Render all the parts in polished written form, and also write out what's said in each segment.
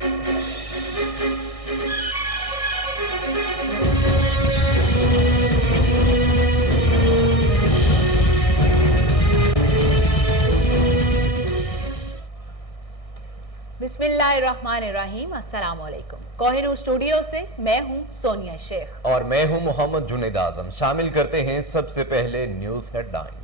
बिस्मिल्लाहिर्रहमानिर्रहीम। अस्सलाम वालेकुम। कोहिनूर स्टूडियो से मैं हूं सोनिया शेख और मैं हूं मोहम्मद जुनेद आजम। शामिल करते हैं सबसे पहले news headlines.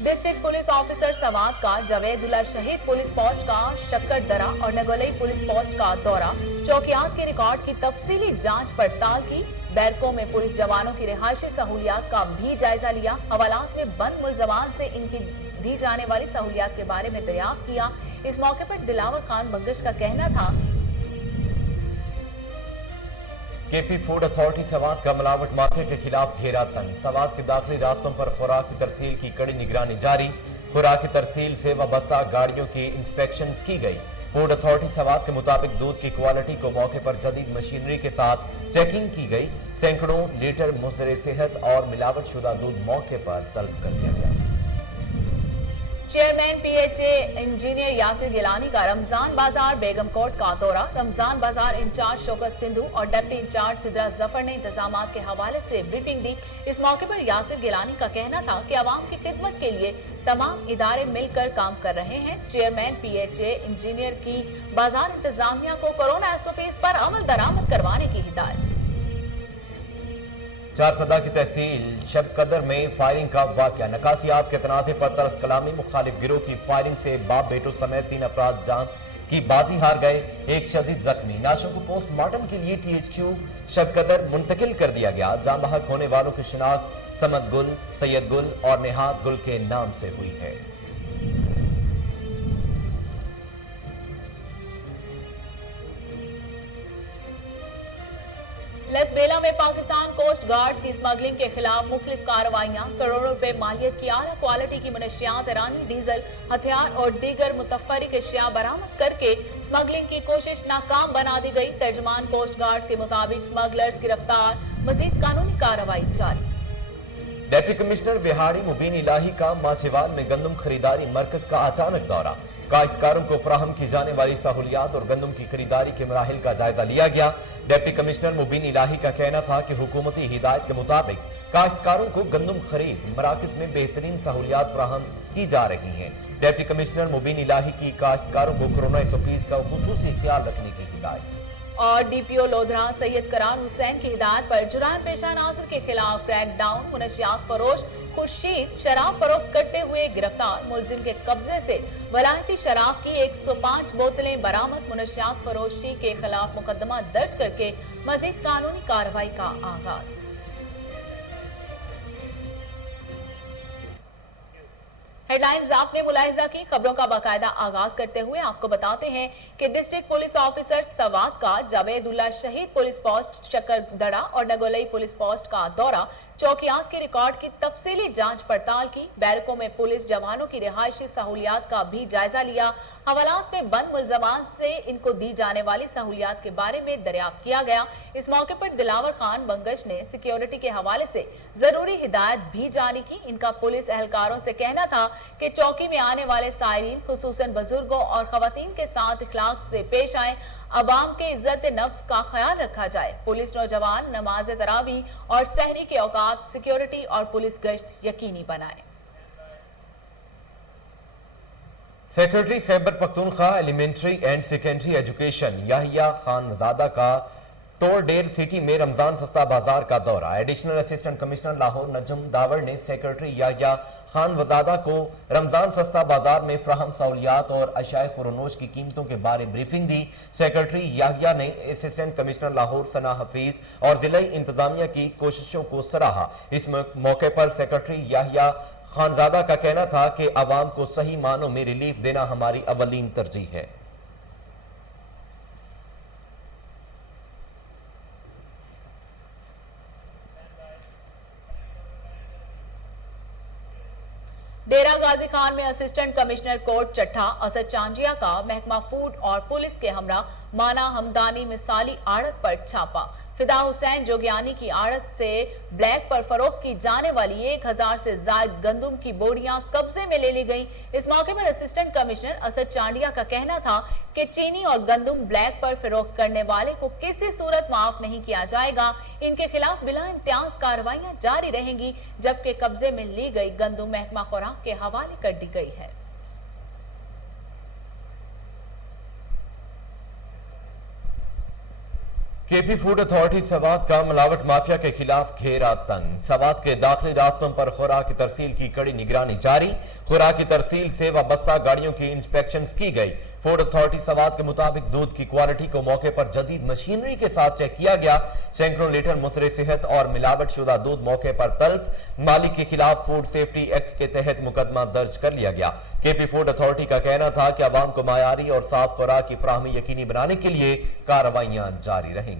District police officer समात का जावेदुल्ला शहीद पुलिस पोस्ट का शक्कर दरा और नगोलई पुलिस पोस्ट का दौरा, चौकियात के रिकॉर्ड की तफसीली जांच पड़ताल की, बैरकों में पुलिस जवानों की रिहायशी सहूलियात का भी जायजा लिया, हवालात में बंद मुलजमान से इनकी दी जाने वाली सहूलियात के बारे में दरियाफ्त किया। इस मौके पर दिलावर खान बंगश का कहना था केपी फूड अथॉरिटी सवात का मिलावट माफिया के खिलाफ घेरा तंग, सवात के दाखिली रास्तों पर खुराक की तरसील की कड़ी निगरानी जारी, खुराक की तरसील से वाबस्ता गाड़ियों की इंस्पेक्शन की गई। फूड अथॉरिटी सवात के मुताबिक दूध की क्वालिटी को मौके पर जदीद मशीनरी के साथ चेकिंग की गई, सैकड़ों लीटर मुज़र सेहत और मिलावट शुदा दूध मौके पर तलब कर दिया गया। Chairman PHA engineer Yasir Gilani का रमजान बाजार बेगम कोट का दौरा, रमजान बाजार इंचार्ज शौकत सिंधु और डिप्टी इंचार्ज सिद्रा जफर ने इंतजामात के हवाले से ब्रीफिंग दी। इस मौके पर यासिर गिलानी का कहना था कि आवाम की खिदमत के लिए तमाम इदारे मिलकर काम कर रहे हैं। चेयरमैन पीएचए इंजीनियर की बाजार इंतजामिया को कोरोना एसओपीज पर अमल दरामद करवाने की हिदायत। चारसदा की तहसील शबकदर में फायरिंग का वाकया, नकासियाब के तनाज़े पर तल्ख कलामी, मुखालिफ गिरोह की फायरिंग से बाप बेटो समेत 3 अफराद जान की बाजी हार गए, एक शदीद जख्मी। नाशों को पोस्टमार्टम के लिए THQ शबकदर मुंतकिल कर दिया गया। जान बहक होने वालों की शिनाख्त समद गुल, सैयद गुल और नेहाद गुल के नाम से हुई है। लसबेला में पाकिस्तान कोस्ट गार्ड्स की स्मगलिंग के खिलाफ मुख्तलिफ कार्रवाइयां, करोड़ों रुपए मालियत की आला क्वालिटी की मनशियात, ईरानी डीजल, हथियार और दीगर मुतफरिक अशिया बरामद करके स्मगलिंग की कोशिश नाकाम बना दी गई। तर्जमान कोस्ट गार्ड्स के मुताबिक स्मगलर्स गिरफ्तार, मजीद कानूनी कार्रवाई जारी। डिप्टी कमिश्नर बिहारी मुबीन इलाही का माछेवाल में गंदम खरीदारी मरकज का अचानक दौरा, काश्तकारों को फराहम की जाने वाली सहूलियात और गंदम की खरीदारी के मराहिल का जायजा लिया गया। डिप्टी कमिश्नर मुबीन इलाही का कहना था कि हुकूमती हिदायत के मुताबिक काश्तकारों को गंदम खरीद मराकज में बेहतरीन सहूलियात फराहम की जा रही हैं। डिप्टी कमिश्नर मुबीन इलाही की काश्तकारों को कोरोना एसओपीज का खुसूसी ख्याल रखने की हिदायत। और डीपीओ लोधरा सैयद करार हुसैन की हिदायत पर जुरान पेशा नासिर के खिलाफ क्रैकडाउन, मुनशियात फरोश खुर्शीद शराब फरोख्त करते हुए गिरफ्तार, मुलजिम के कब्जे से वलायती शराब की 105 बोतलें बरामद, मुनशियात फरोशी के खिलाफ मुकदमा दर्ज करके मजीद कानूनी कार्रवाई का आगाज। हेडलाइंस आपने मुलाहिजा की, खबरों का बाकायदा आगाज करते हुए आपको बताते हैं कि डिस्ट्रिक्ट पुलिस ऑफिसर सवात का जावेदुल्ला शहीद पुलिस पोस्ट शक्करदड़ा और नगोलई पुलिस पोस्ट का दौरा, चौकियात के रिकॉर्ड की तफसीली जांच पड़ताल की, बैरकों में पुलिस जवानों की रिहायशी सहूलियात का भी जायजा लिया, हवालात में बंद मुलजमान से इनको दी जाने वाली सहूलियात के बारे में दरियाफ्त किया गया। इस मौके पर दिलावर खान बंगश ने सिक्योरिटी के हवाले से जरूरी हिदायत भी जारी की। इनका पुलिस एहलकारों से कहना था कि चौकी में आने वाले साइरीन खुसूसन बुजुर्गों और खवातीन के साथ इखलाक से पेश आए, अवाम के इज्जत नफ्स का ख्याल रखा जाए, पुलिस नौजवान नमाज तरावी और सहरी के औकात, सिक्योरिटी और पुलिस गश्त यकीनी बनाए। Secretary Khyber Pakhtunkhwa elementary and secondary education Yahya Khanzada का तोड़डेर सिटी में रमजान सस्ता बाजार का दौरा, additional assistant commissioner Lahore Najam Dawar ने सेक्रेटरी याहिया खानजादा को रमजान सस्ता बाजार में फ्राहम सहूलियात और अशाए खुरनोश की कीमतों के बारे ब्रीफिंग दी। सेक्रेटरी याहिया ने असिस्टेंट कमिश्नर लाहौर सना हफीज और जिला इंतजामिया की कोशिशों को सराहा। इस मौके पर सेक्रेटरी याहिया खानजादा का कहना था कि अवाम को सही मानों में रिलीफ देना हमारी अवलीन तरजीह है। डेरा गाजी खान में असिस्टेंट कमिश्नर कोर्ट चट्ठा असद चांजिया का महकमा फूड और पुलिस के हमरा माना हमदानी मिसाली आड़त पर छापा। फिदा हुसैन जोगियानी की आड़त से ब्लैक पर फरोख्त की जाने वाली 1000 से ज्यादा गंदम की बोरियां कब्जे में ले ली गईं। इस मौके पर असिस्टेंट कमिश्नर असद चांडिया का कहना था कि चीनी और गंदम ब्लैक पर फरोख्त करने वाले को किसी सूरत माफ नहीं किया जाएगा। इनके खिलाफ बिला इम्तियाज कार्रवाइयां जारी रहेंगी, जबकि कब्जे में ली गई गंदम महकमा खुराक के हवाले कर दी गई है। केपी फूड अथॉरिटी सवात का मिलावट माफिया के खिलाफ घेरा तंग। सवात के दाखिली रास्तों पर खुराक तरसील की कड़ी निगरानी जारी। खुराक तरसील से वाबस्ता गाड़ियों की इंस्पेक्शन की गई। फूड अथॉरिटी सवात के मुताबिक दूध की क्वालिटी को मौके पर जदीद मशीनरी के साथ चेक किया गया। सैकड़ों लीटर मुसरे सेहत और मिलावट शुदा दूध मौके पर तल्फ। मालिक के खिलाफ फूड सेफ्टी एक्ट के तहत मुकदमा दर्ज कर लिया गया। केपी फूड अथॉरिटी का कहना था कि अवाम को मायारी और साफ खुराक की फराहमी यकीनी बनाने के लिए कार्रवाइयां जारी रहेंगी।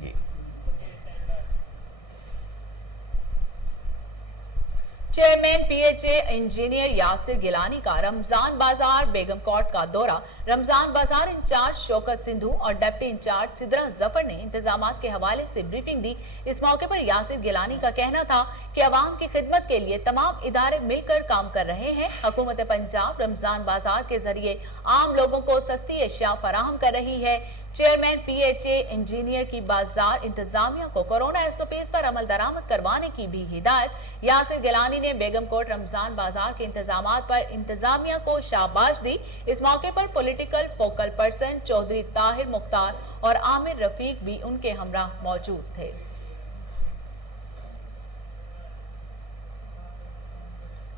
Chairman PHA engineer Yasir Gilani का रमजान बाजार बेगम कोर्ट का दौरा। रमजान बाजार इंचार्ज शौकत सिंधु और डिप्टी इंचार्ज सिद्रा जफर ने इंतजामात के हवाले से ब्रीफिंग दी। इस मौके पर यासिर गिलानी का कहना था कि अवाम की खिदमत के लिए तमाम इदारे मिलकर काम कर रहे हैं। हुकूमत पंजाब रमजान बाजार के जरिए आम लोगों को सस्ती अशिया फराहम कर रही है। चेयरमैन पीएचए इंजीनियर की बाजार इंतजामिया को कोरोना एसओपीज पर अमल दरामद करवाने की भी हिदायत। यासिर गिलानी ने बेगम कोर्ट रमजान बाजार के इंतजामात पर इंतजामिया को शाबाश दी। इस मौके पर political focal person Chaudhry Tahir Mukhtar और आमिर रफीक भी उनके हमरा मौजूद थे।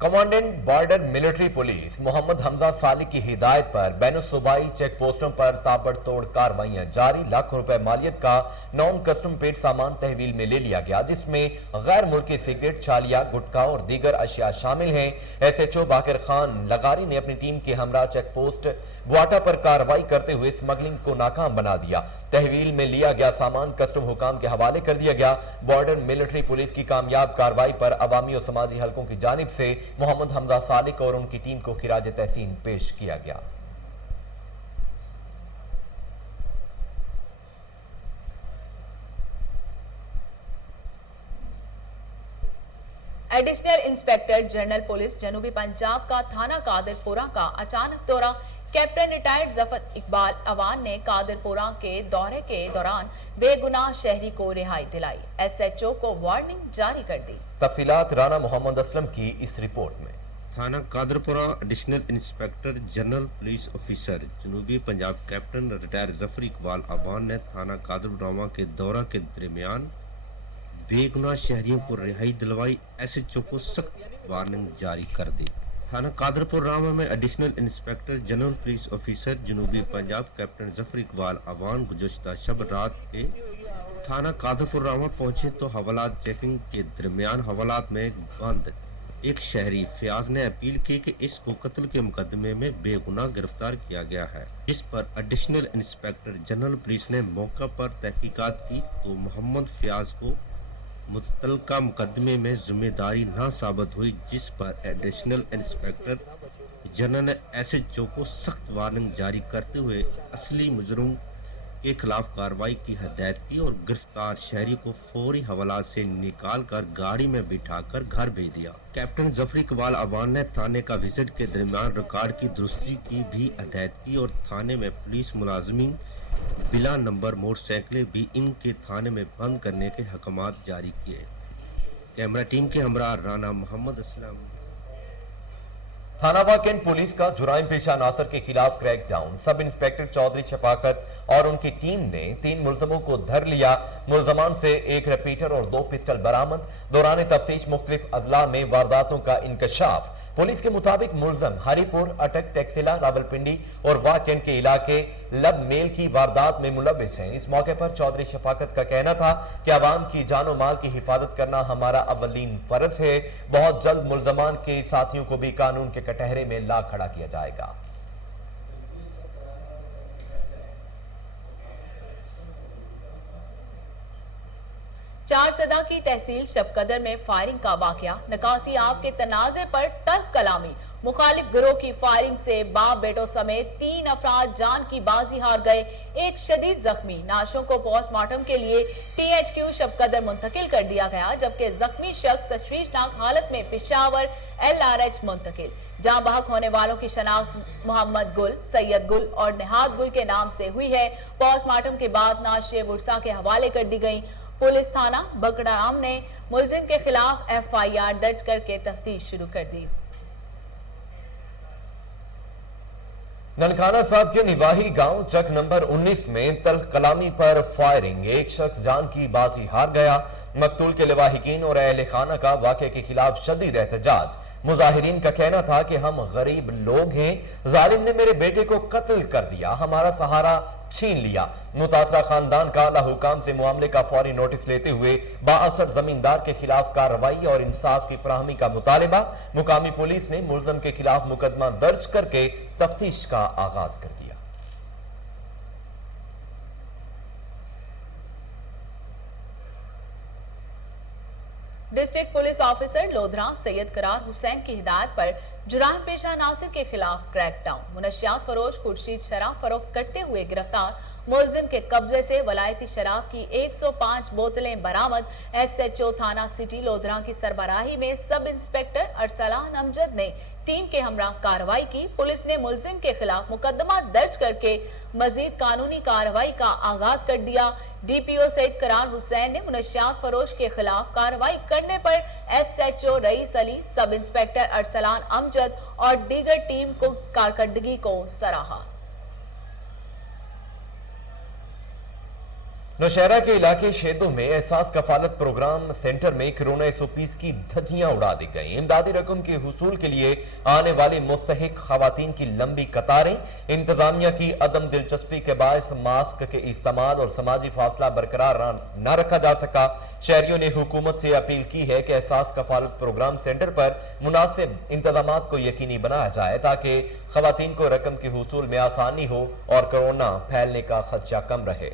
Commandant border military police Muhammad Hamza Salik की हिदायत पर बैनुसूबाई चेक पोस्टों पर ताबड़तोड़ कार्रवाइयां जारी। लाखों रुपए मालियत का नॉन कस्टम पेड सामान तहवील में ले लिया गया, जिसमें गैर मुल्की सिगरेट, छालिया, गुटखा और दीगर अशिया शामिल हैं। एसएचओ बाकिर खान लगारी ने अपनी टीम के हमरा चेक पोस्ट ग्वाटा पर कार्रवाई करते हुए स्मगलिंग को नाकाम बना दिया। तहवील में लिया गया सामान कस्टम हुकाम के हवाले कर दिया गया। बॉर्डर मिलिट्री पुलिस की कामयाब कार्रवाई पर अवामी और समाजी हलकों की जानिब से मोहम्मद हमजा सालिक और उनकी टीम को खिराज तहसीन पेश किया गया। एडिशनल इंस्पेक्टर जनरल पुलिस जनूबी पंजाब का थाना कादिरपुरा का अचानक दौरा। कैप्टन रिटायर्ड जफर इकबाल अवान ने कादिरपुरा के दौरे के दौरान बेगुनाह शहरी को रिहाई दिलाई। एसएचओ को वार्निंग जारी कर दी। तफसीलात राना मोहम्मद असलम की इस रिपोर्ट में। थाना Qadirpura additional inspector general police officer जनूबी पंजाब कैप्टन रिटायर्ड जफर इकबाल अवान ने थाना कादरपुरा के दौरा के दरमियान बेगुनाह शहरियों को रिहाई दिलवाई। एसएचओ को सख्त वार्निंग जारी कर दी। थाना कादरपुर रामा में additional inspector general police officer जनूबी पंजाब कैप्टन जफर इकबाल अवान गुज़श्ता शब रात के थाना कादरपुर रामा पहुंचे तो हवालात चेकिंग के दरमियान हवालात में बंद एक शहरी फयाज ने अपील की कि इसको कत्ल के मुकदमे में बेगुनाह गिरफ्तार किया गया है, जिस पर एडिशनल इंस्पेक्टर जनरल पुलिस ने मौका पर तहकीकात की तो मोहम्मद फयाज को मुतलका मुकदमे में जिम्मेदारी ना साबित हुई, जिस पर एडिशनल इंस्पेक्टर जनरल ने एसएचओ को सख्त वार्निंग जारी करते हुए असली मुजरिम के खिलाफ कार्रवाई की हदायत की और गिरफ्तार शहरी को फौरी हवाला से निकाल कर गाड़ी में बिठाकर घर भेज दिया। कैप्टन जफर इकबाल अवान ने थाने का विजिट के दरमियान रिकॉर्ड की दुरुस्ती की भी हदायत की और थाने में पुलिस मुलाजमीन बिला नंबर मोटरसाइकिलें भी इनके थाने में बंद करने के हकमात जारी किए। कैमरा टीम के हमरा राना मोहम्मद असलम। थाना कैंट पुलिस का जुराइम पेशा नासर के खिलाफ crackdown. Sub inspector Chaudhary Shafqat और उनकी टीम ने 3 मुलजमों को धर लिया। मुलजमान से 1 रिपीटर और 2 पिस्टल बरामद। दौरान तफ्तीश मुख्तलिफ अजला में वारदातों का इंकशाफ। पुलिस के मुताबिक मुलजम हरीपुर, अटक, टेक्सिला, रावलपिंडी और वाकेंट के इलाके लब मेल की वारदात में मुलविस हैं। इस मौके पर चौधरी शफाकत का कहना था कि आवाम की जानो माल की हिफाजत करना हमारा अवलीन फर्ज है। बहुत जल्द मुलजमान के साथियों को भी कानून के कटहरे में ला खड़ा किया जाएगा। चार सदा की तहसील शबकदर में फायरिंग का वाकया। निकासी आग के तनाजे पर तल्ख कलामी मुखालिफ गिरोह की फायरिंग से बाप बेटों समेत 3 अफराद जान की बाजी हार गए। एक शदीद जख्मी नाशों को पोस्टमार्टम के लिए THQ शबकदर मुंतकिल कर दिया गया, जबकि जख्मी शख्स तशवीशनाक हालत में पेशावर LRH मुंतकिल। जहां बहक होने वालों की शनाख्त मोहम्मद गुल, सैयद गुल और निहाद गुल के नाम से हुई है। पोस्टमार्टम के बाद नाशे वुरसा के हवाले कर दी गई। पुलिस थाना बगड़ाम ने मुलजिम के खिलाफ FIR दर्ज करके तफ्तीश शुरू कर दी। ननकाना साहब के निवाही गांव चक नंबर 19 में तल्ख कलामी पर फायरिंग, एक शख्स जान की बाजी हार गया। मकतूल के लवाहिकीन और अहले खाना का वाक़े के खिलाफ शदीद एहतजाज। मुजाहिरीन का कहना था कि हम गरीब लोग हैं, जालिम ने मेरे बेटे को कत्ल कर दिया, हमारा सहारा छीन लिया। मुतासरा खानदान का आला हुकाम से मामले का फौरी नोटिस लेते हुए बाअसर जमींदार के खिलाफ कार्रवाई और इंसाफ की फराहमी का मुतालिबा। मुकामी पुलिस ने मुलजम के खिलाफ मुकदमा दर्ज करके तफ्तीश का आगाज कर दिया। District police officer Lodhran Syed Karar Hussain की हिदायत पर जुराम पेशा नासिर के खिलाफ क्रैकडाउन। मुनशियात फरोश खुर्शीद शराब फरोख्त करते हुए गिरफ्तार। मुलजिम के कब्जे से वलायती शराब की 105 बोतलें बरामद। SHO थाना सिटी लोधरा की सरबराही में सब इंस्पेक्टर अरसलान अमजद ने टीम के हमरा कार्रवाई की। पुलिस ने मुलजिम के खिलाफ मुकदमा दर्ज करके मजीद कानूनी कार्रवाई का आगाज कर दिया। DPO सैयद करार हुसैन ने मुनशियात फरोश के खिलाफ कार्रवाई करने पर SHO rice Ali, sub inspector Arsalan Amjad और दीगर टीम को कारकर्दगी को सराहा। नौशहरा के इलाके शेदो में एहसास कफालत प्रोग्राम सेंटर में कोरोना SOPs की धज्जियां उड़ा दी गई। इमदादी रकम के हुसूल के लिए आने वाली मुस्तहिक खवातीन की लंबी कतारें। इंतजामिया की अदम दिलचस्पी के बायस मास्क के इस्तेमाल और समाजी फासला बरकरार न रखा जा सका। शहरियों ने हुकूमत से अपील की है कि एहसास कफालत प्रोग्राम सेंटर पर मुनासिब इंतजामात को यकीनी बनाया जाए ताकि खवातीन को रकम के हुसूल में आसानी हो और कोरोना फैलने का खदशा कम रहे।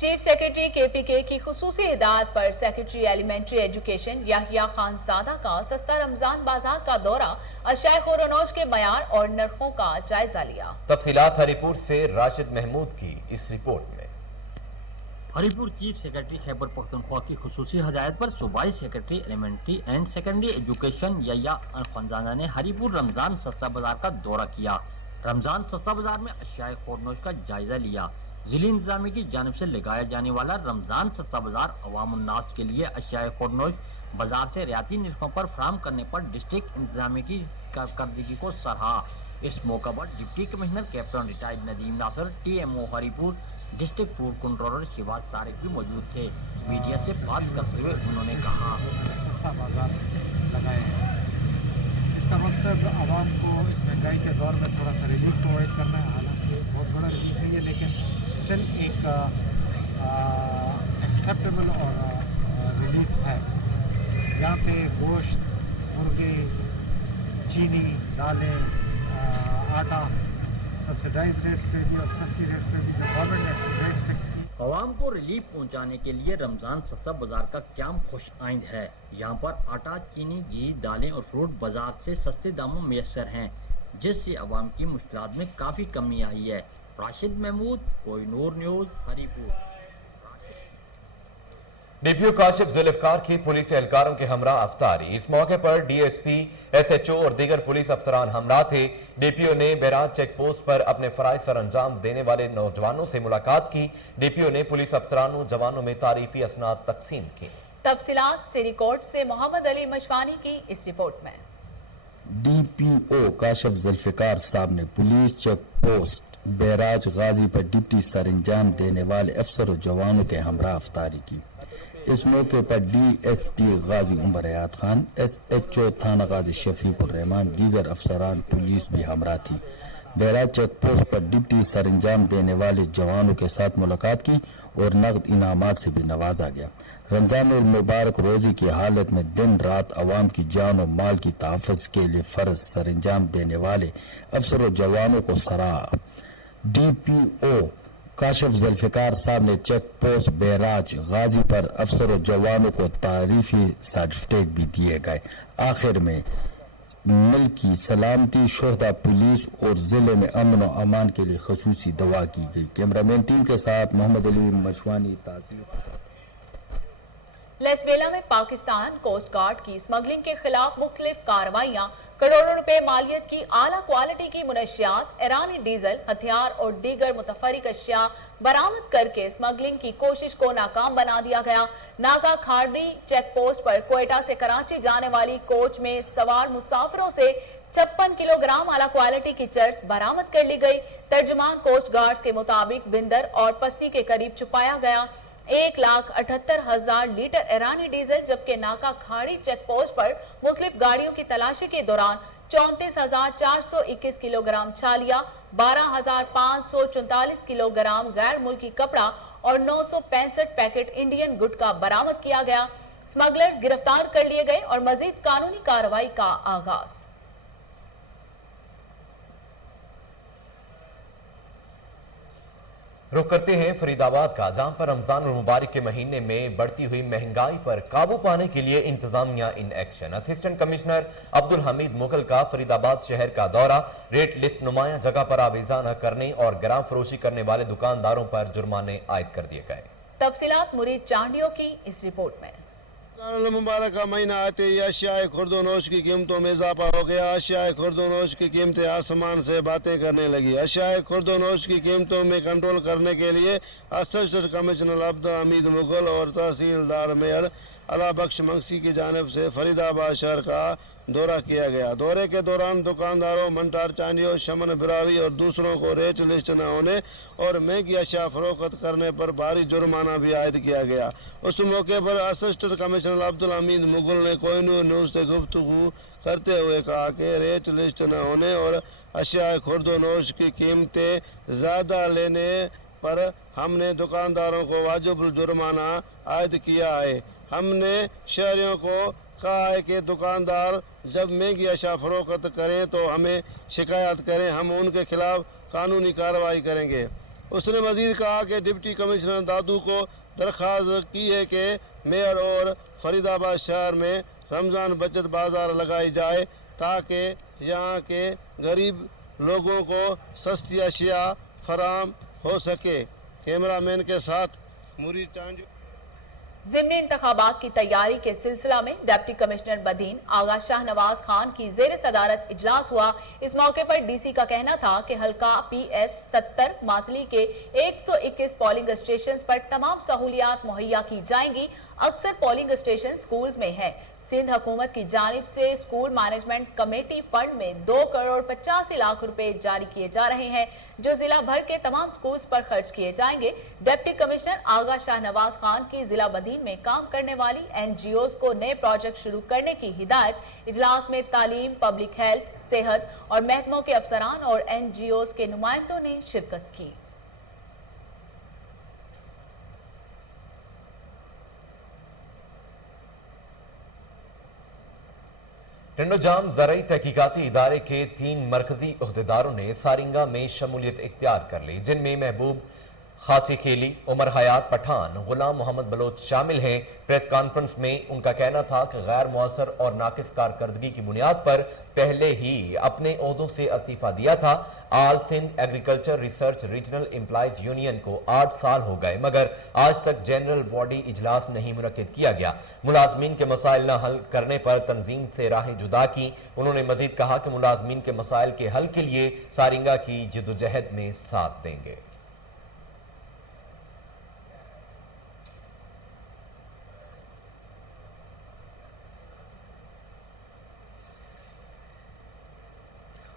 चीफ सेक्रेटरी KPK की खुसूसी हिदायत पर secretary elementary education Yahya Khanzada का सस्ता रमजान बाजार का दौरा, अशाए खोरोनोश के मयार और नरखों का जायजा लिया। तफसीलात हरीपुर से राशिद महमूद की इस रिपोर्ट में। हरीपुर चीफ सेक्रेटरी खैबर पख्तूनख्वा की खुसूसी हदायत पर सूबाई secretary elementary and secondary education Yahya Khanzada ने हरीपुर रमजान सस्ता बाजार का दौरा किया। रमजान सस्ता बाजार में अशाए खोरोनोश का जायजा लिया। जिला इंतजामी की जानिब से लगाया जाने वाला रमजान सस्ता बाजार अवाम उन्नास के लिए अशियाए खोरनोश बाजार से रियाती निर्खों पर फराम करने पर डिस्ट्रिक्ट इंतजामी की कारकर्दगी को सराहा। इस मौका पर deputy commissioner captain retired Nadeem Nasir, TMO Haripur, district food controller Shiwaz Tariq भी मौजूद थे। मीडिया से बात करते हुए उन्होंने कहा, सस्ता बाजार लगाए हैं, इसका मकसद आवाम को इस महंगाई के दौर में थोड़ा सा रिलीफ प्रोवाइड करना है। हालांकि बहुत बड़ा रिलीफ नहीं है, लेकिन स्टिल एक एक्सेप्टेबल और रिलीफ है। यहाँ पे गोश्त, मुर्गे, चीनी, दालें, आटा सब्सिडाइज रेट्स पे भी और सस्ती रेट्स पे भी जो गवर्नमेंट ने रेट्स फिक्स की। आवाम को रिलीफ पहुंचाने के लिए रमजान सस्ता बाजार का क्याम खुश आइंद है। यहाँ पर आटा, चीनी, घी, दालें और फ्रूट बाजार से सस्ते दामों में मैसर हैं, जिससे आवाम की मुश्किलात में काफी कमी आई है। राशिद महमूद, कोहिनूर न्यूज, हरीपुर। DPO काशिफ जुल्फकार की पुलिस एहलकारों के हमरा अफ्तारी। इस मौके पर DSP, SHO और दीगर पुलिस अफसरान हमरा थे। DPO ने बैराज चेक पोस्ट पर अपने फराइज सर अंजाम देने वाले नौजवानों से मुलाकात की। DPO ने पुलिस अफसरानों जवानों में तारीफी असनाद तकसीम की। तफसीलात सिरीकोट से मोहम्मद अली मशवानी की इस रिपोर्ट में। DPO काशिफ जुल्फकार साहब ने पुलिस चेक पोस्ट बैराज गाजी पर डिप्टी सर अंजाम देने वाले अफसर और जवानों के हमरा अफ्तारी की। इस मौके पर DSP गाजी उमर हयात खान, SHO थाना गाजी शफीकुर रहमान, दीगर अफसरान पुलिस भी हमरा थी। बैराज चेक पोस्ट पर डिप्टी सर अंजाम देने वाले जवानों के साथ मुलाकात की और नगद इनामात से भी नवाजा गया। रमजान और मुबारक रोजी की हालत में दिन रात अवाम की जान और माल की तहफ़्फ़ुज़ के लिए फर्ज सर अंजाम देने वाले अफसर और जवानों को सराहा। DPO काशिफ जुल्फिकार साहब ने चेक पोस्ट बैराज गाजी पर अफसर और जवानों को तारीफी सर्टिफिकेट भी दिए गए। आखिर में मुल्क की सलामती, शोहदा, पुलिस और जिले में अमन और अमान के लिए खसूसी दुआ की गई। कैमरामैन टीम के साथ मोहम्मद अली मशवानी, ताज़ीर। लेस्वेला में पाकिस्तान कोस्ट गार्ड की स्मगलिंग के खिलाफ मुख्तलिफ कार्रवाइयां, करोड़ों रुपए मालियत की आला क्वालिटी की मुनशियात, ईरानी डीजल, हथियार और दीगर मुतफरिक अशिया बरामद करके स्मगलिंग की कोशिश को नाकाम बना दिया गया। नाका खाड़ी चेक पोस्ट पर क्वेटा से कराची जाने वाली कोच में सवार मुसाफिरों से 56 किलोग्राम आला क्वालिटी की चर्स बरामद कर ली गई। तर्जुमान कोस्ट गार्ड्स के मुताबिक बिंदर और पस्ती के करीब छुपाया गया 1,78,000 लीटर ईरानी डीजल, जबकि नाका खाड़ी चेक पोस्ट पर मुख्तलिफ गाड़ियों की तलाशी के दौरान 34,421 किलोग्राम छालिया, 12,544 किलोग्राम गैर मुल्की कपड़ा और 965 पैकेट इंडियन गुटखा बरामद किया गया। स्मगलर्स गिरफ्तार कर लिए गए और मजीद कानूनी कार्रवाई का आगाज। रुख करते हैं फरीदाबाद का, जहां पर रमजान और मुबारक के महीने में बढ़ती हुई महंगाई पर काबू पाने के लिए इंतजामिया in action. Assistant commissioner Abdul Hamid Mughal का फरीदाबाद शहर का दौरा, रेट लिस्ट नुमाया जगह पर आवेजा न करने और ग्राम फरोशी करने वाले दुकानदारों पर जुर्माने आयद कर दिए गए। तफसीलात मुरीद चांडियों की इस रिपोर्ट में। मुबारक का महीना आते ही अशियाए खुर्दोनोश की कीमतों में इजाफा हो गया। अशियाए खुर्दोनोश की कीमतें आसमान से बातें करने लगी। अशियाए खुर्दोनोश की कीमतों में कंट्रोल करने के लिए असिस्टेंट कमिश्नर अब्दुल हमीद मुगल और तहसीलदार मेयर अला बख्श मंगसी की जानिब से फरीदाबाद शहर का दौरा किया गया। दौरे के दौरान दुकानदारों, मंटार चांदियों, शमन बिरावी और दूसरों को रेट लिस्ट न होने और महंगी अशिया फरोख्त करने पर भारी जुर्माना भी आयद किया गया। उस मौके पर असिस्टेंट कमिश्नर अब्दुल हमीद मुगल ने कोहिनूर न्यूज़ से गुफ्तगू करते हुए कहा कि रेट लिस्ट न होने और अशिया खुर्दोनोश की कीमतें ज़्यादा लेने पर हमने दुकानदारों को वाजिब जुर्माना आयद किया है। हमने शहरियों को कहा है कि दुकानदार जब महंगी अशिया फरोख्त करें तो हमें शिकायत करें, हम उनके खिलाफ कानूनी कार्रवाई करेंगे। उसने मजीद कहा कि डिप्टी कमिश्नर दादू को दरख्वास्त की है कि मेयर और फरीदाबाद शहर में रमज़ान बचत बाजार लगाई जाए ताकि यहाँ के गरीब लोगों को सस्ती अशिया फराम हो सके। कैमरामैन के साथ मुरीद चांदी। ज़िमनी इंतखाबात की तैयारी के सिलसिला में डिप्टी कमिश्नर बदीन आगा शाहनवाज खान की जेर सदारत इजलास हुआ। इस मौके पर डीसी का कहना था कि हल्का PS 70 मातली के 121 पोलिंग स्टेशन पर तमाम सहूलियात मुहैया की जाएंगी। अक्सर पोलिंग स्टेशन स्कूल्स में है। सिंध हुकूमत की जानिब से स्कूल मैनेजमेंट कमेटी फंड में 2 करोड़ 85 लाख रुपए जारी किए जा रहे हैं, जो जिला भर के तमाम स्कूल्स पर खर्च किए जाएंगे। डिप्टी कमिश्नर आगा शाहनवाज खान की जिला बदीन में काम करने वाली NGOs को नए प्रोजेक्ट शुरू करने की हिदायत। इजलास में तालीम, पब्लिक हेल्थ, सेहत और महकमों के अफसरान और NGOs के नुमाइंदों ने शिरकत की। टिंडोजाम ज़राई तहकीकाती इदारे के 3 मरकजी उहदेदारों ने सारिंगा में शमूलियत इख्तियार कर ली, जिनमें महबूब खासी खेली, उमर हयात पठान, गुलाम मोहम्मद बलोच शामिल हैं। प्रेस कॉन्फ्रेंस में उनका कहना था कि गैर मौसर और नाकिस कारकर्दगी की बुनियाद पर पहले ही अपने ओहदों से इस्तीफा दिया था। All Sindh agriculture research regional employees union को 8 साल हो गए, मगर आज तक जनरल बॉडी इजलास नहीं मुनक्किद किया गया। मुलाजमीन के मसाइल न हल करने पर तंजीम से राहें जुदा की। उन्होंने मजीद कहा कि मुलाजमीन के मसाइल के हल के लिए सारिंगा की जिद्दोजहद में साथ देंगे।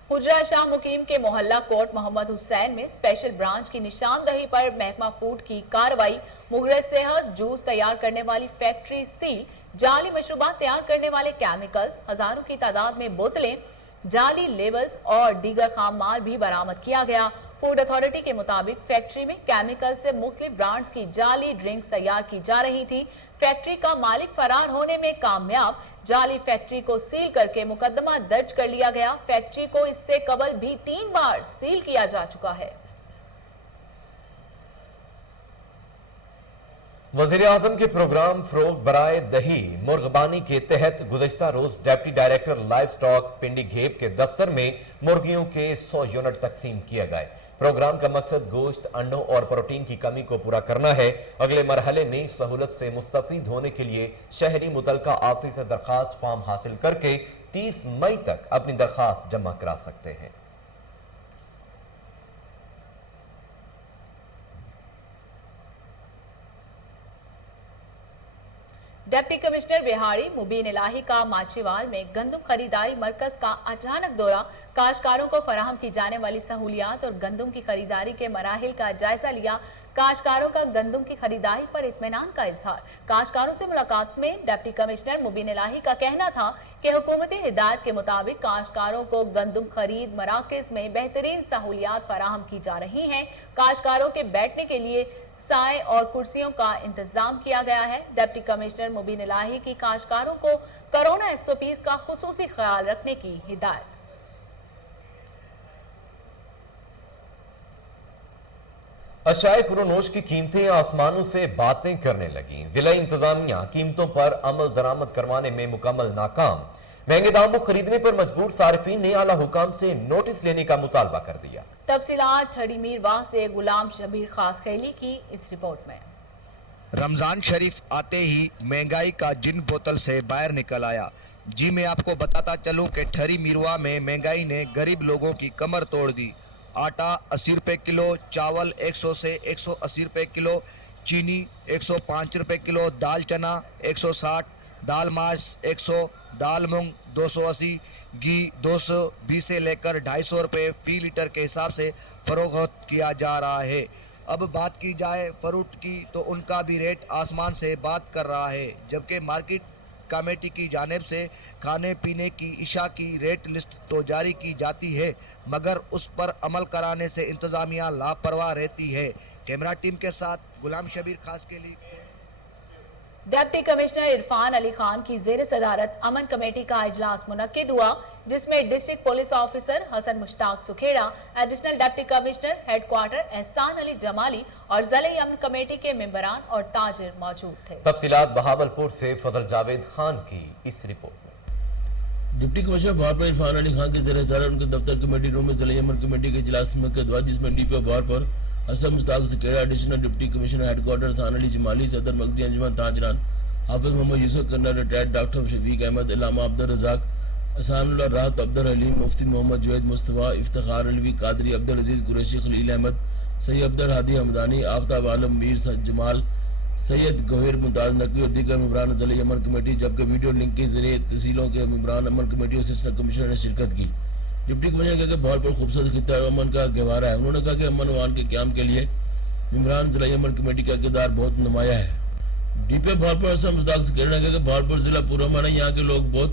हुजरा शाह मुकीम के मोहल्ला कोर्ट मोहम्मद हुसैन में स्पेशल ब्रांच की निशानदही पर महकमा फूड की कार्रवाई। मुगरे सेहत जूस तैयार करने वाली फैक्ट्री सील, जाली मशरूबात तैयार करने वाले केमिकल्स, हजारों की तादाद में बोतलें, जाली लेबल्स और दीगर खाम माल भी बरामद किया गया। फूड अथॉरिटी के मुताबिक फैक्ट्री में केमिकल से मुख्तलिफ ब्रांड्स की जाली ड्रिंक्स तैयार की जा रही थी। फैक्ट्री का मालिक फरार होने में कामयाब। जाली फैक्ट्री को सील करके मुकदमा दर्ज कर लिया गया। फैक्ट्री को इससे कबल भी 3 बार सील किया जा चुका है। वज़ीर आज़म के प्रोग्राम फरोग बराए दही मुर्गबानी के तहत गुज़श्ता रोज डिप्टी डायरेक्टर लाइव स्टॉक पिंडी घेब के दफ्तर में मुर्गियों के 100 यूनिट तकसीम किए गए। प्रोग्राम का मकसद गोश्त, अंडों और प्रोटीन की कमी को पूरा करना है। अगले मरहले में सहूलत से मुस्तफीद होने के लिए शहरी मुतलका ऑफिस से दरखास्त फॉर्म हासिल करके 30 मई तक अपनी दरखास्त जमा करा सकते हैं। डिप्टी कमिश्नर बिहारी मुबीन इलाही का माचीवाल में गंदम खरीदारी मरकज का अचानक दौरा, काश्तकारों को फराहम की जाने वाली सहूलियात और गंदम की खरीदारी के मराहिल का जायजा लिया। काश्तकारों का गंदम की खरीदारी पर इत्मीनान का इजहार। काश्तकारों से मुलाकात में डिप्टी कमिश्नर मुबीन इलाही का कहना था कि हुकूमती हिदायत के मुताबिक काश्तकारों को गंदम खरीद मराकज में बेहतरीन सहूलियात फराहम की जा रही हैं। काश्तकारों के बैठने के लिए साए और कुर्सियों का इंतजाम किया गया है। डिप्टी कमिश्नर मुबीन इलाही की काश्तकारों को कोरोना SOPs का खुसूसी ख्याल रखने की हिदायत। अशाए खुरोनोश की कीमतें आसमानों से बातें करने लगी। जिला इंतजामिया कीमतों पर अमल दरामद करवाने में मुकम्मल नाकाम। महंगे दामों खरीदने पर मजबूर सारिफीन ने आला हुकाम से नोटिस लेने का मुतालबा कर दिया। तफसीलात थड़ी मीरवाह से गुलाम शबीर खास खैली की इस रिपोर्ट में। रमजान शरीफ आते ही महंगाई का जिन बोतल से बाहर निकल आया। जी मैं आपको बताता चलूं कि ठरी मीरवा में महंगाई ने गरीब लोगों की कमर तोड़ दी। आटा 80 रुपए किलो, चावल 100 से 180 रुपए किलो, चीनी 105 रुपए किलो, दाल चना 160, दाल माश 100, दाल मूंग 280, घी 220 से लेकर 250 रुपए फी लीटर के हिसाब से फरोख्त किया जा रहा है। अब बात की जाए फ्रूट की तो उनका भी रेट आसमान से बात कर रहा है, जबकि मार्केट कमेटी की जानिब से खाने पीने की इशा की रेट लिस्ट तो जारी की जाती है, मगर उस पर अमल कराने से इंतजामिया लापरवाह रहती है। कैमरा टीम के साथ गुलाम शबीर खास के लिए। डिप्टी कमिश्नर इरफान अली खान की जेर सदारत अमन कमेटी का इजलास मुनक्किद हुआ, जिसमें district police officer Hassan Mushtaq Sukhera, additional deputy commissioner headquarter Ehsan Ali Jamali और जिले अमन कमेटी के मेंबरान और ताजिर मौजूद थे। तफसीलात बहावलपुर से फजल जावेद खान की इस रिपोर्ट में। डिप्टी कमिश्नर भावलपुर इरफान अली खान के ज़रिए सदारत उनके दफ्तर कमेटी रूम में जिले अमन कमेटी के इजलास मुनक्किद हुआ, जिसमें DPO Bahawalpur Hassan Mushtaq Sukhera, additional deputy commissioner headquarter Ehsan Ali Jamali, सदर मखदी Anjuman Tajiran Hafiz Muhammad Yusuf, colonel retired doctor Shafiq Ahmad, इलामा अब्दुल रज़ाक, अहसानुल्लाह राहत, अब्दुल हलीम, मुफ्ती मोहम्मद जुवैद मुस्तफ़ा, इफ्तिखार अलवी कादरी, अब्दुल अजीज़ कुरैशी, खलील अहमद, सैयद अब्दुल हादी हमदानी, आफ्ताब आलम, मीर जमाल, सैयद गौहर मुमताज़ नकवी और दीगर मेंबरान जिले अमन कमेटी, जबकि वीडियो लिंक के जरिए तहसीलों के मेंबरान अमन कमेटी और असिस्टेंट कमिश्नर ने शिरकत की। डिप्टी कमिश्नर ने कहा कि भावलपुर खूबसूरत खिता अमन का गहवारा है। उन्होंने कहा कि अमन वान के क्याम के लिए मेंबरान जिला अमन कमेटी का किरदार बहुत नुमाया है। DPO भावलपुर हसन मुश्ताक सुखेड़ा ने कहा कि भावलपुर जिला पुरअमन है, यहाँ के लोग बहुत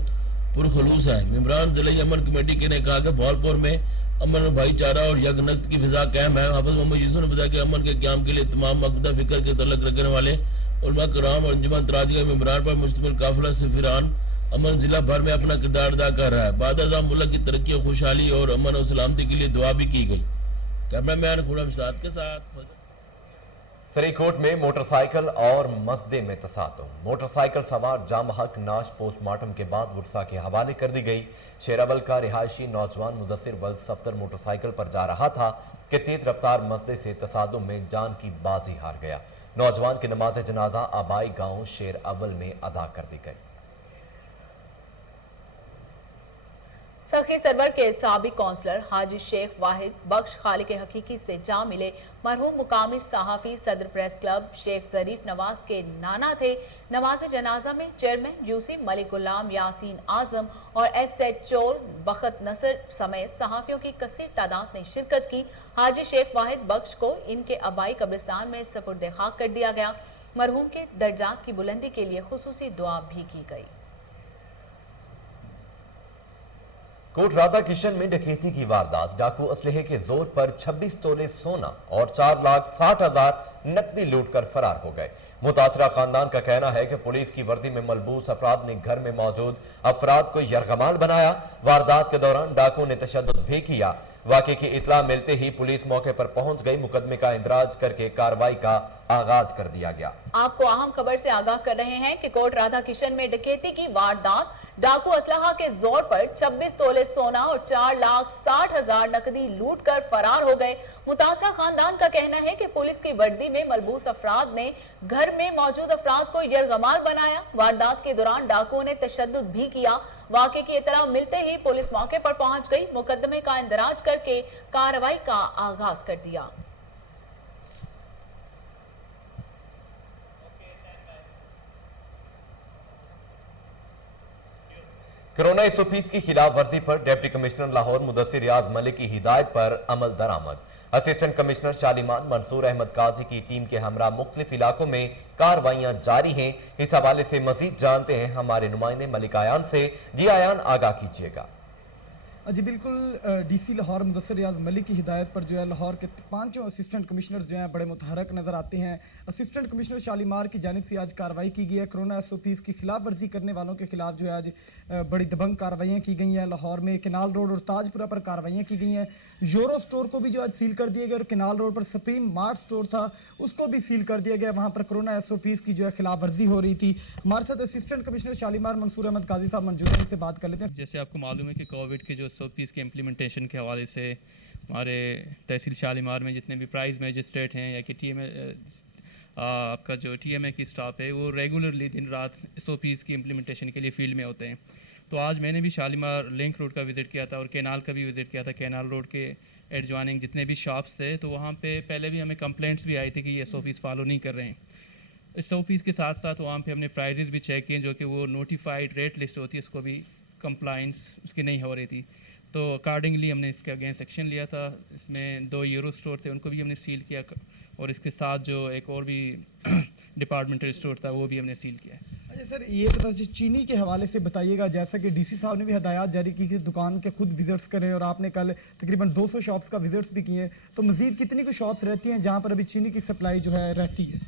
पुरखलूस हैं। मेंबरान जिला अमन कमेटी के ने कहा कि भावलपुर में अमन, भाईचारा और यकनक्त की फिजा कायम है। हाफिज मोहम्मद यूसुफ ने बताया कि अमन के क्याम के लिए तमाम मकबूदा फिक्र के तल्लुक रखने वाले उलमा कराम और अंजुमन तराज के मेंबरान पर मुश्तमिल काफिला सफीरान अमन जिला भर में अपना किरदार अदा कर रहा है। बाद अज़ां मुल्क की तरक्की और खुशहाली और अमन और सलामती के लिए दुआ भी की गई। कैमरामैन खुरम साद के साथ। सरीकोट में मोटरसाइकिल और मसदे में तसादुम। मोटरसाइकिल सवार जाम हक नाश पोस्टमार्टम के बाद वर्सा के हवाले कर दी गई। शेरावल का रिहायशी नौजवान मुदस्सिर वल्द सफ्तर मोटरसाइकिल पर जा रहा था कि तेज रफ्तार मसदे से तसादुम में जान की बाजी हार गया। नौजवान की नमाज जनाजा आबाई गांव शेर अव्वल में अदा कर दी गई। सखी सरवर के साबिक काउंसलर हाजी शेख वाहिद बख्श खालिक हकीकी से जा मिले। मरहूम मुकामी सहाफ़ी सदर प्रेस क्लब शेख जरीफ नवाज के नाना थे। नमाज जनाजा में चेयरमैन यूसी मलिक गुलाम, यासीन आजम और SHO बखत नसर समेत सहाफ़ियों की कसीर तादाद ने शिरकत की। हाजी शेख वाहिद बख्श को इनके आबाई कब्रिस्तान में सपुर्द खाक कर दिया गया। मरहूम के दर्जात की बुलंदी के लिए खुसूसी दुआ भी की गई। कोट राधा किशन में डकैती की वारदात। डाकू असलहे के जोर पर 26 तोले सोना और 4,60,000 नकदी लूट कर फरार हो गए। मुतासरा खानदान का कहना है कि पुलिस की वर्दी में मलबूस अफराद ने घर में मौजूद अफराद को यरगमाल बनाया। वारदात के दौरान डाकू ने तशद्दुद भी किया। वाक़े की इत्तला मिलते ही पुलिस मौके पर पहुंच गई। मुकदमे का इंदराज करके कार्रवाई का आगाज कर दिया गया। आपको अहम खबर से आगाह कर रहे हैं कि कोट राधा किशन में डकैती की वारदात, डाकू असलहा के जोर पर 26 तोले सोना और 4,60,000 नकदी लूट कर फरार हो गए। मुतासरा खानदान का कहना है कि पुलिस की वर्दी में मलबूस अफराद ने घर में मौजूद अफराद को यरगमाल बनाया। वारदात के दौरान डाकुओं ने तशद्दुद भी किया। वाक़े की इतला मिलते ही पुलिस मौके पर पहुंच गई, मुकदमे का इंदराज करके कार्रवाई का आगाज कर दिया। कोरोना SOPs की खिलाफ वर्जी पर डिप्टी कमिश्नर लाहौर मुदस्सिर रियाज मलिक की हिदायत पर अमल दरामद। असिस्टेंट कमिश्नर शालीमार मंसूर अहमद काजी की टीम के हमरा मुख्तलिफ इलाकों में कार्रवाइयां जारी हैं। इस हवाले से मजीद जानते हैं हमारे नुमाइंदे मलिक आयान से। जी आयान, आगाह कीजिएगा। जी बिल्कुल, DC लाहौर मुदस्सिर रियाज मलिक की हिदायत पर जो है लाहौर के 5 असिस्टेंट कमिश्नर जो हैं बड़े मुतहरक नज़र आते हैं। असिस्टेंट कमिश्नर शालीमार की जानिब से आज कार्रवाई की गई है। कोरोना SOPs की खिलाफ वर्जी करने वालों के खिलाफ जो है आज बड़ी दबंग कार्रवाइयाँ की गई हैं। लाहौर में केनाल रोड और ताजपुरा पर कार्रवाइयाँ की गई हैं। यूरो स्टोर को भी जो आज सील कर दिया गया और केनाल रोड पर सुप्रीम मार्ट स्टोर था उसको भी सील कर दिया गया। वहाँ पर कोरोना SOPs की जो है खिलाफ वर्जी हो रही थी। हमारे साथ असिस्टेंट कमिश्नर शालीमार मंसूर अहमद काजी साहब मौजूद हैं, इनसे बात कर लेते हैं। जैसे आपको मालूम है कि कोविड के जो SOPs के इम्प्लीमेंटेशन के हवाले से हमारे तहसील शालीमार में जितने भी प्राइज मजिस्ट्रेट हैं या कि आपका जो TMA की स्टाफ है वो रेगुलरली दिन रात SOPs की इम्प्लीमेंटेशन के लिए फील्ड में होते हैं। तो आज मैंने भी शालीमार लिंक रोड का विज़िट किया था और केनाल का भी विज़िट किया था। केनाल रोड के एडजॉइनिंग जितने भी शॉप्स थे तो वहाँ पे पहले भी हमें कंप्लेंट्स भी आई थी कि ये SOPs फॉलो नहीं कर रहे हैं। SOPs के साथ साथ वहाँ पे हमने प्राइजेस भी चेक किए जो कि वो नोटिफाइड रेट लिस्ट होती है उसको भी कंप्लाइंस उसकी नहीं हो रही थी। तो अकॉर्डिंगली हमने इसके अगेंस्ट एक्शन लिया था। इसमें 2 यूरो स्टोर थे उनको भी हमने सील किया और इसके साथ जो एक और भी डिपार्टमेंटल स्टोर था वो भी हमने सील किया। अच्छा सर, ये बता दीजिए चीनी के हवाले से बताइएगा, जैसा कि DC साहब ने भी हदायत जारी की कि दुकान के खुद विजिट्स करें और आपने कल तकरीबन 200 शॉप्स का विजिट्स भी किए, तो मज़ीद कितनी को शॉप्स रहती हैं जहाँ पर अभी चीनी की सप्लाई जो है रहती है?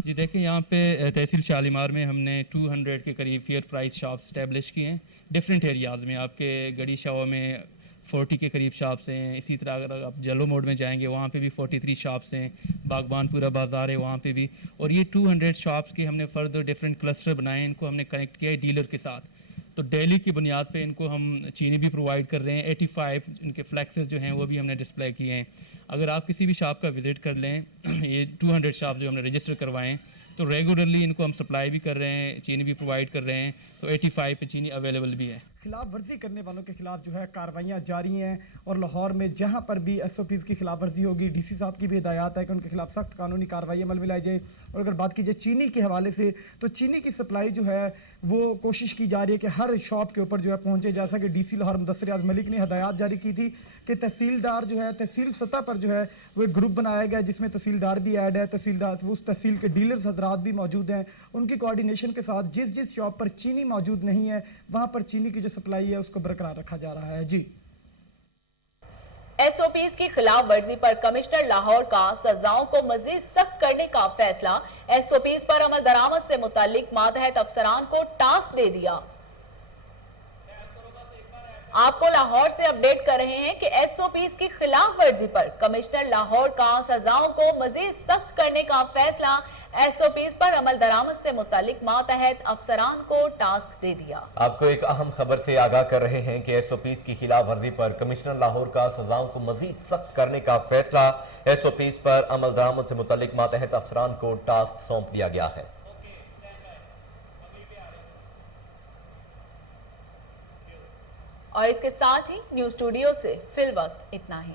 जी देखिए, यहाँ पे तहसील शालीमार में हमने 200 के करीब फेयर प्राइस शॉप्स इस्टेब्लिश किए हैं डिफरेंट एरियाज़ में। आपके गड़ी शाह में 40 के करीब शॉप्स हैं। इसी तरह अगर आप जलो मोड में जाएंगे वहाँ पे भी 43 शॉप्स हैं। बागबानपुरा बाज़ार है वहाँ पे भी। और ये 200 शॉप्स के हमने फर्दर डिफरेंट क्लस्टर बनाए, इनको हमने कनेक्ट किया है डीलर के साथ। तो डेली की बुनियाद पे इनको हम चीनी भी प्रोवाइड कर रहे हैं। 85 इनके फ्लैक्सेस जो हैं वो भी हमने डिस्प्ले किए हैं। अगर आप किसी भी शॉप का विज़िट कर लें, ये 200 शॉप जो हमने रजिस्टर करवाएं तो रेगुलरली इनको हम सप्लाई भी कर रहे हैं, चीनी भी प्रोवाइड कर रहे हैं। तो 85 पे चीनी अवेलेबल भी है। खिलाफ वर्जी करने वालों के खिलाफ जो है कार्रवाइयाँ जारी हैं और लाहौर में जहाँ पर भी SOPs की खिलाफ वर्जी होगी DC साहब की भी हिदायत है कि उनके खिलाफ सख्त कानूनी कार्रवाई अमल में लाई जाए। और अगर बात की जाए चीनी के हवाले से तो चीनी की सप्लाई जो है वो कोशिश की जा रही है कि हर शॉप के ऊपर जो है पहुँचे। जैसा कि DC लाहौर मुदस्सिर रियाज मलिक ने हिदायत जारी की थी कि तहसीलदार जो है तहसील सतह पर जो है वो एक ग्रुप बनाया गया जिसमें तहसीलदार भी ऐड है। तहसीलदार उस तहसील के डीलर्स हजरात भी मौजूद हैं, उनकी कोऑर्डिनेशन के साथ जिस जिस शॉप पर चीनी मौजूद नहीं है वहाँ पर चीनी की जो सप्लाई है उसको बरकरार रखा जा रहा है। जी SOPs की खिलाफ वर्जी पर कमिश्नर लाहौर का सजाओं को मजीद सख्त करने का फैसला। SOPs पर अमल दरामद से मुतालिक मातहत अफसरान को टास्क दे दिया। आपको लाहौर से अपडेट कर रहे हैं कि SOPs की खिलाफ वर्जी पर कमिश्नर लाहौर का सजाओं को मजीद सख्त करने का फैसला। SOPs पर अमल दरामद से मुतालिक मातहत अफसरान को टास्क दे दिया। आपको एक अहम खबर से आगाह कर रहे हैं कि SOPs की खिलाफ वर्जी पर कमिश्नर लाहौर का सजाओं को मजीद सख्त करने का फैसला। SOPs पर अमल दरामद से मुतालिक मातहत अफसरान को टास्क सौंप दिया गया है। और इसके साथ ही न्यूज स्टूडियो से फिल वक्त इतना ही।